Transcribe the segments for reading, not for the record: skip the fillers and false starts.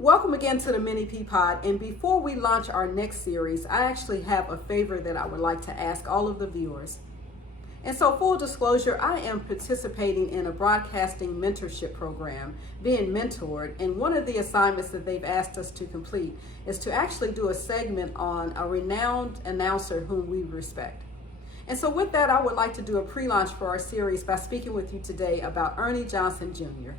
Welcome again to the Mini Pea Pod. And before we launch our next series, I actually have a favor that I would like to ask all of the viewers. And so, full disclosure, I am participating in a broadcasting mentorship program, being mentored. And one of the assignments that they've asked us to complete is to actually do a segment on a renowned announcer whom we respect. And so with that, I would like to do a pre-launch for our series by speaking with you today about Ernie Johnson, Jr.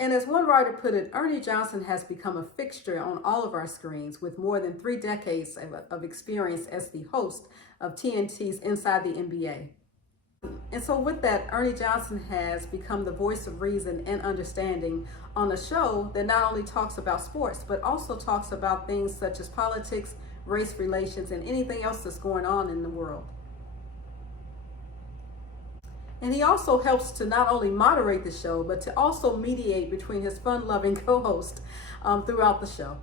And as one writer put it, Ernie Johnson has become a fixture on all of our screens with more than 3 decades of experience as the host of TNT's Inside the NBA. And so with that, Ernie Johnson has become the voice of reason and understanding on a show that not only talks about sports, but also talks about things such as politics, race relations, and anything else that's going on in the world. And he also helps to not only moderate the show, but to also mediate between his fun-loving co-host throughout the show.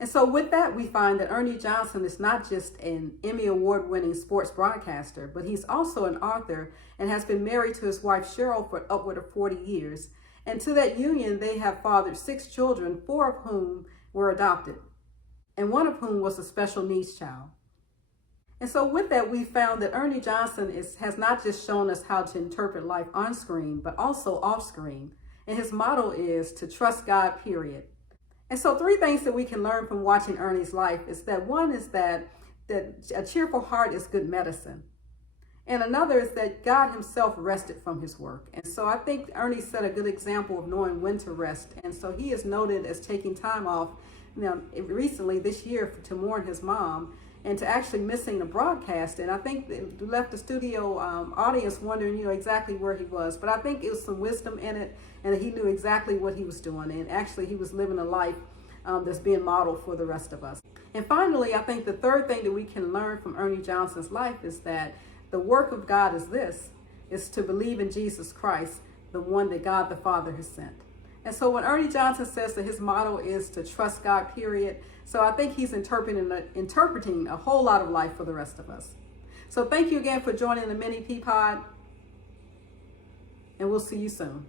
And so with that, we find that Ernie Johnson is not just an Emmy Award-winning sports broadcaster, but he's also an author and has been married to his wife Cheryl for upward of 40 years. And to that union, they have fathered 6 children, 4 of whom were adopted, and one of whom was a special needs child. And so with that, we found that Ernie Johnson has not just shown us how to interpret life on screen, but also off screen. And his motto is to trust God, period. And so 3 things that we can learn from watching Ernie's life is that one is that a cheerful heart is good medicine. And another is that God himself rested from his work. And so I think Ernie set a good example of knowing when to rest. And so he is noted as taking time off recently this year to mourn his mom and to actually missing the broadcast. And I think it left the studio audience wondering, exactly where he was. But I think it was some wisdom in it, and that he knew exactly what he was doing. And actually, he was living a life that's being modeled for the rest of us. And finally, I think the third thing that we can learn from Ernie Johnson's life is that the work of God is to believe in Jesus Christ, the one that God the Father has sent. And so when Ernie Johnson says that his motto is to trust God, period, so I think he's interpreting a whole lot of life for the rest of us. So thank you again for joining the Mini Pea Pod, and we'll see you soon.